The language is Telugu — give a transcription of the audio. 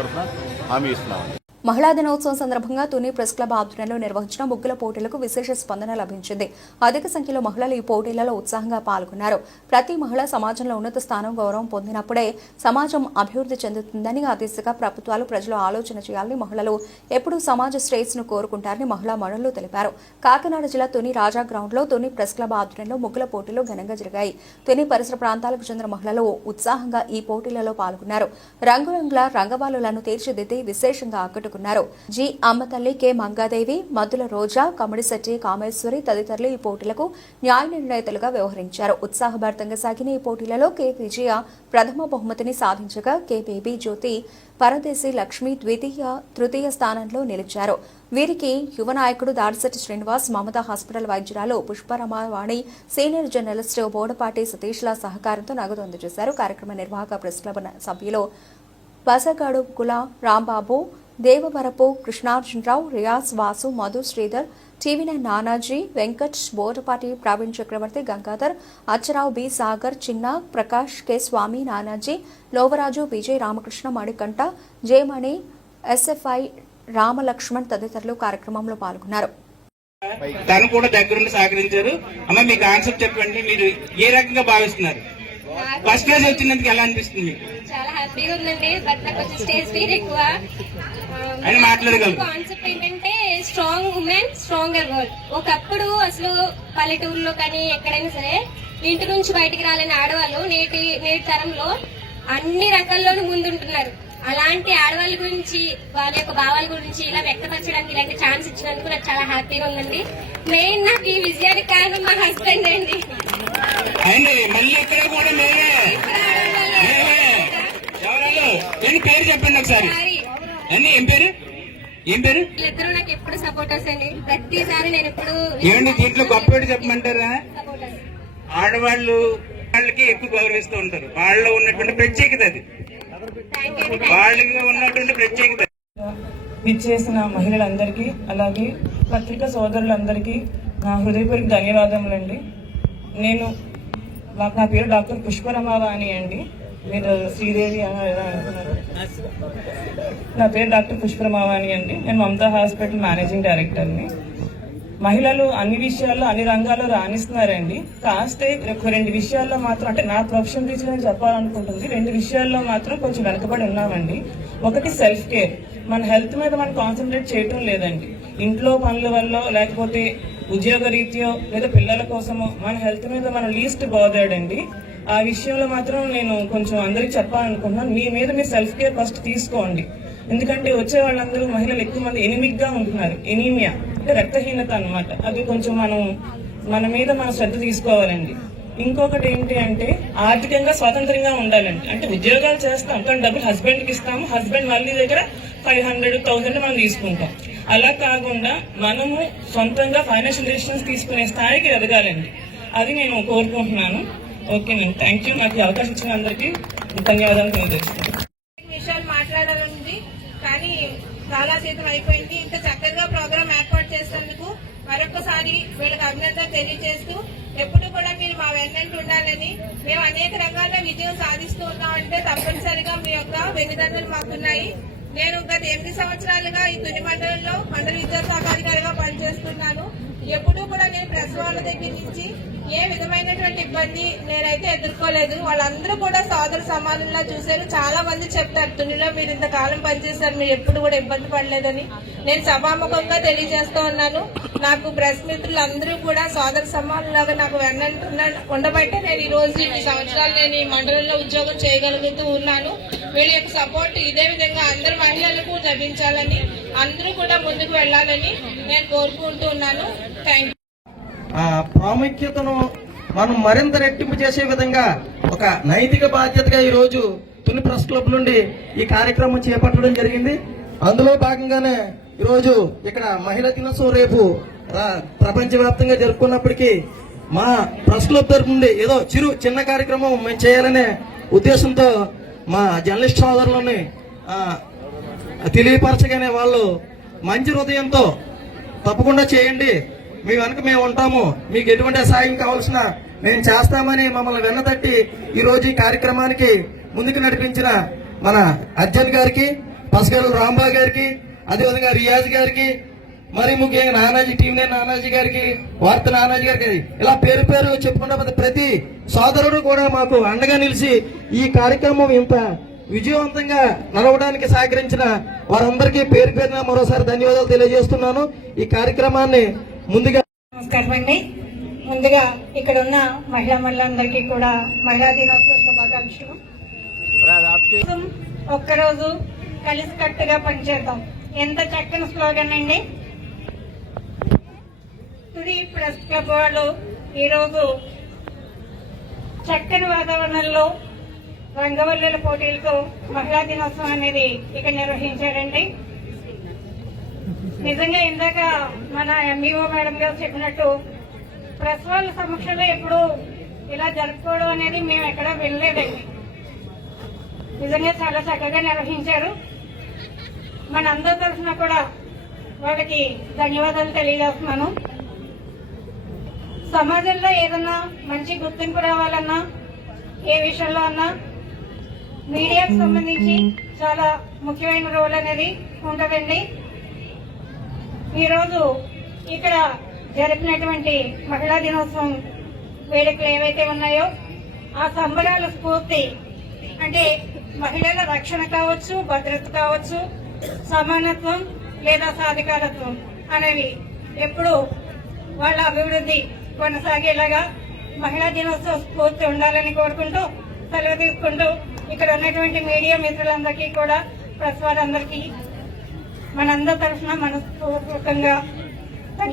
తరఫున హామీ ఇస్తున్నామండి. మహిళా దినోత్సవం సందర్భంగా తుని ప్రెస్ క్లబ్ ఆధ్వర్యంలో నిర్వహించిన ముగ్గుల పోటీలకు విశేష స్పందన లభించింది. అధిక సంఖ్యలో మహిళలు ఈ పోటీలలో ఉత్సాహంగా పాల్గొన్నారు. ప్రతి మహిళ సమాజంలో ఉన్నత స్థానం, గౌరవం పొందినప్పుడే సమాజం అభివృద్ధి చెందుతుందని, ఆ దిశగా ప్రభుత్వాలు, ప్రజలు ఆలోచన చేయాలని, మహిళలు ఎప్పుడూ సమాజ శ్రేయస్సును కోరుకుంటారని మహిళా మణులు తెలిపారు. కాకినాడ జిల్లా తుని రాజా గ్రౌండ్ లో తుని ప్రెస్ క్లబ్ ఆధ్వర్యంలో ముగ్గుల పోటీలు ఘనంగా జరిగాయి. తుని పరిసర ప్రాంతాలకు చెందిన మహిళలు ఉత్సాహంగా ఈ పోటీలలో పాల్గొన్నారు. రంగురంగుల రంగవాలులను తీర్చిదిద్ది విశేషంగా ఆకట్టుకున్నారు. జి అమ్మతల్లి, కె మంగాదేవి, మద్దుల రోజా, కమడిశెట్టి కామేశ్వరి తదితరులు ఈ పోటీలకు న్యాయ నిర్ణేతలుగా వ్యవహరించారు. ఉత్సాహభరితంగా సాగిన ఈ పోటీలలో కె విజయ ప్రథమ బహుమతిని సాధించగా, కె బేబీ జ్యోతి, పరదేశి లక్ష్మి తృతీయ స్థానంలో నిలిచారు. వీరికి యువ నాయకుడు దాడిశెట్టి శ్రీనివాస్, మమతా హాస్పిటల్ వైద్యురాలు పుష్పరమావాణి, సీనియర్ జర్నలిస్టు బోడపాటి సతీష్ల సహకారంతో నగదు అందజేశారు. కార్యక్రమ నిర్వాహక ప్రెస్ క్లబ్ సభ్యులు బసగాడు కుల రాంబాబు, దేవవరపు కృష్ణార్జునరావు, రియాజ్, వాసు, మధు, శ్రీధర్, టీవీ9 నానాజీ, వెంకట్, బోటపాటి ప్రవీణ్ చక్రవర్తి, గంగాధర్, అచ్చరావు, బి సాగర్, చిన్న, ప్రకాష్, కె స్వామి, నానాజీ, లోవరాజు, విజయ్, రామకృష్ణ, మణికంఠ, జయమణి, ఎస్ఎఫ్ఐ రామలక్ష్మణ్ తదితరులు కార్యక్రమంలో పాల్గొన్నారు. తను కూడా దగ్గరుండి సహకరించారు. అమ్మ మీ కాన్సెప్ట్ చెప్పండి, మీరు ఏ రకంగా భావిస్తున్నారు? ఫస్ట్ ప్రైజ్ వచ్చినందుకు ఎలా అనిపిస్తుంది? చాలా హ్యాపీగా ఉందండి. బట్ నాకు కొంచెం స్టేజ్ ఫియర్ ఎక్కువ. అని మాట్లాడగలరు. కాన్సెప్ట్ ఏంటంటే స్ట్రాంగ్ ఉమెన్ స్ట్రాంగర్ వరల్డ్. ఒకప్పుడు అసలు పల్లెటూరులో కానీ ఎక్కడైనా సరే ఇంటి నుంచి బయటికి రాలేని ఆడవాళ్ళు నేటి తరంలో అన్ని రకాల్లోనూ ముందుంటున్నారు. అలాంటి ఆడవాళ్ళ గురించి, వాళ్ళ యొక్క భావాల గురించి ఇలా వ్యక్తపరచడానికి ఇలాంటి ఛాన్స్ ఇచ్చినందుకు నాకు చాలా హ్యాపీగా ఉందండి. మెయిన్ నాకు ఈ విజయానికి కారణం మా హస్బెండ్ అండి. మళ్ళీ ఇక్కడ కూడా పేరు చెప్పండి ఒకసారి. ఏం పేరు? వీళ్ళిద్దరూ నాకు ఎప్పుడు సపోర్టర్స్ అండి. ప్రతిసారి నేను ఎప్పుడు ఏమండి దీంట్లో గొప్ప చెప్పమంటారా? ఆడవాళ్ళు వాళ్ళకి ఎక్కువ గౌరవిస్తూ ఉంటారు. వాళ్ళలో ఉన్నటువంటి ప్రత్యేకత అది, వాళ్ళకి ఉన్నటువంటి ప్రత్యేకత. విచ్చేసిన మహిళలందరికీ, అలాగే పత్రికా సోదరులందరికీ నా హృదయపూర్వక ధన్యవాదములండి. నా పేరు డాక్టర్ పుష్పరమావాణి అండి. మీరు శ్రీదేవి అని ఎలా అనుకున్నారు? నా పేరు డాక్టర్ పుష్పరమావాణి అండి. నేను మమతా హాస్పిటల్ మేనేజింగ్ డైరెక్టర్ని. మహిళలు అన్ని విషయాల్లో, అన్ని రంగాల్లో రాణిస్తున్నారండి. కాస్తే రెండు విషయాల్లో మాత్రం, అంటే నా ప్రొఫెషన్ రీచ్ నేను చెప్పాలనుకుంటుంది, 2 విషయాల్లో మాత్రం కొంచెం వెనకబడి ఉన్నామండి. ఒకటి సెల్ఫ్ కేర్. మన హెల్త్ మీద మనం కాన్సన్ట్రేట్ చేయటం లేదండి. ఇంట్లో పనుల వల్ల, లేకపోతే ఉద్యోగ రీత్యో, లేదా పిల్లల కోసమో మన హెల్త్ మీద మనం లీస్ట్ బాదర్డ్ అండి. ఆ విషయంలో మాత్రం నేను కొంచెం అందరికి చెప్పాలనుకుంటున్నాను. మీ మీద మీరు సెల్ఫ్ కేర్ ఫస్ట్ తీసుకోండి. ఎందుకంటే వచ్చే వాళ్ళందరూ మహిళలు ఎక్కువ మంది ఎనిమిక్ గా ఉంటున్నారు. ఎనీమియా అంటే రక్తహీనత అన్నమాట. అది కొంచెం మన మీద మనం శ్రద్ధ తీసుకోవాలండి. ఇంకొకటి ఏంటి అంటే ఆర్థికంగా స్వతంత్రంగా ఉండాలండి. అంటే ఉద్యోగాలు చేస్తాం కానీ డబ్బులు హస్బెండ్ కి ఇస్తాము, హస్బెండ్ మళ్ళీ దగ్గర 500,000 మనం తీసుకుంటాం. అలా కాకుండా మనము సొంతంగా ఫైనాన్షియల్ డెసిషన్స్ తీసుకునే స్థాయికి ఎదగాలండి. అది నేను కోరుకుంటున్నాను. ఓకేనండి, థ్యాంక్ యూ. నాకు అవకాశం ఇచ్చిన అందరికీ ధన్యవాదాలు తెలియజేస్తున్నాను. విషయాలు మాట్లాడాలండి కానీ చాలా శాతం అయిపోయింది. ఇంత చక్కగా ప్రోగ్రామ్ ఏర్పాటు చేసినందుకు మరొకసారి వీళ్ళకి అభినందనలు తెలియజేస్తూ, ఎప్పుడు కూడా మీరు మా వెన్నంటి ఉండాలని, మేము అనేక రంగాల్లో విజయం సాధిస్తూ ఉన్నామంటే తప్పనిసరిగా మీ యొక్క వెన్నుదన్నులు మాకున్నాయి. నేను గత 8 సంవత్సరాలుగా ఈ తుని మండలంలో మండల విద్యాశాఖ అధికారిగా పనిచేస్తున్నాను. ఎప్పుడూ కూడా నేను ప్రెస్ వాళ్ళ దగ్గర నుంచి ఏ విధమైనటువంటి ఇబ్బంది నేనైతే ఎదుర్కోలేదు. వాళ్ళందరూ కూడా సోదర సమానంలా చూశారు. చాలా మంది చెప్తారు, తునిలో మీరు ఇంతకాలం పనిచేశారు, మీరు ఎప్పుడు కూడా ఇబ్బంది పడలేదని. నేను సభాముఖంగా తెలియజేస్తూ ఉన్నాను. నాకు ప్రెస్ మిత్రులు అందరూ కూడా సోదర సమానంలాగా నాకు ఉండబట్టే నేను ఈ రోజు 2 సంవత్సరాలు నేను ఈ మండలంలో ఉద్యోగం చేయగలుగుతూ ఉన్నాను. వీళ్ళ యొక్క సపోర్ట్ ఇదే విధంగా అందరు మహిళలకు లభించాలని, అందరూ కూడా ముందుకు వెళ్లాలని నేను కోరుకుంటూ ఉన్నాను. Thank you. ప్రాముఖ్యతను మనం మరింత రెట్టింపు చేసే విధంగా ఒక నైతిక బాధ్యతగా ఈ రోజు తుని ప్రెస్ క్లబ్ నుండి ఈ కార్యక్రమం చేపట్టడం జరిగింది. అందులో భాగంగానే ఈరోజు ఇక్కడ మహిళా దినోత్సవం రేపు ప్రపంచవ్యాప్తంగా జరుపుకున్నప్పటికీ మా ప్రెస్ క్లబ్ తరఫు నుండి ఏదో చిన్న కార్యక్రమం మేము చేయాలనే ఉద్దేశంతో మా జర్నలిస్ట్ సోదరులని తెలియపరచగానే వాళ్ళు మంచి హృదయంతో తప్పకుండా చేయండి, మీ వెనక మేము ఉంటాము, మీకు ఎటువంటి సాయం కావాల్సిన మేము చేస్తామని మమ్మల్ని వెన్నతట్టి ఈ రోజు ఈ కార్యక్రమానికి ముందుకు నడిపించిన మన అర్జున్ గారికి, పసగలు రాంబాబు గారికి, అదేవిధంగా రియాజ్ గారికి, మరి ముఖ్యంగా నానాజీ టీవీ నానాజీ గారికి, వార్త నానాజీ గారికి, ఇలా పేరు పేరు చెప్పుకున్న ప్రతి సోదరుడు కూడా మాకు అండగా నిలిచి ఈ కార్యక్రమం ఇంత విజయవంతంగా నడవడానికి సహకరించిన వారందరికీ పేరు పేరున మరోసారి ధన్యవాదాలు తెలియజేస్తున్నాను. ఈ కార్యక్రమాన్ని ముందుగా నమస్కారం అండి. ముందుగా ఇక్కడ ఉన్న మహిళలందరికీ కూడా మహిళా దినోత్సవ శుభాకాంక్షలు. ఒక్కరోజు కలిసికట్టుగా పనిచేద్దాం. ఎంత చక్కని స్లోగన్ అండి. తుది ప్రెస్ క్లబ్ వాళ్ళు ఈరోజు చక్కని వాతావరణంలో రంగవల్లుల పోటీలతో మహిళా దినోత్సవం అనేది ఇక్కడ నిర్వహించారండి. నిజంగా ఇందాక మన ఎంఈఓ మేడం గారు చెప్పినట్టు ప్రెస్ వాళ్ళ సమక్షంలో ఎప్పుడు ఇలా జరుపుకోవడం అనేది మేము ఎక్కడా వినలేదండి. నిజంగా చాలా చక్కగా నిర్వహించారు. మన అందరి తరఫున కూడా వాళ్ళకి ధన్యవాదాలు తెలియజేస్తున్నాను. సమాజంలో ఏదన్నా మంచి గుర్తింపు రావాలన్నా, ఏ విషయంలో అన్నా మీడియాకు సంబంధించి చాలా ముఖ్యమైన రోల్ అనేది ఉంటుందండి. ఈరోజు ఇక్కడ జరిపినటువంటి మహిళా దినోత్సవం వేడుకలు ఏవైతే ఉన్నాయో ఆ సంబరాల స్ఫూర్తి అంటే మహిళల రక్షణ కావచ్చు, భద్రత కావచ్చు, సమానత్వం లేదా సాధికారత్వం అనేవి ఎప్పుడు వాళ్ళ అభివృద్ధి కొనసాగేలాగా మహిళా దినోత్సవ స్ఫూర్తి ఉండాలని కోరుకుంటూ సెలవు తీసుకుంటూ ఇక్కడ ఉన్నటువంటి మీడియా మిత్రులందరికీ కూడా ప్రెస్ వారందరికీ మనందరి తరఫున మనస్ఫూర్వకంగా ధన్యవాదాలు.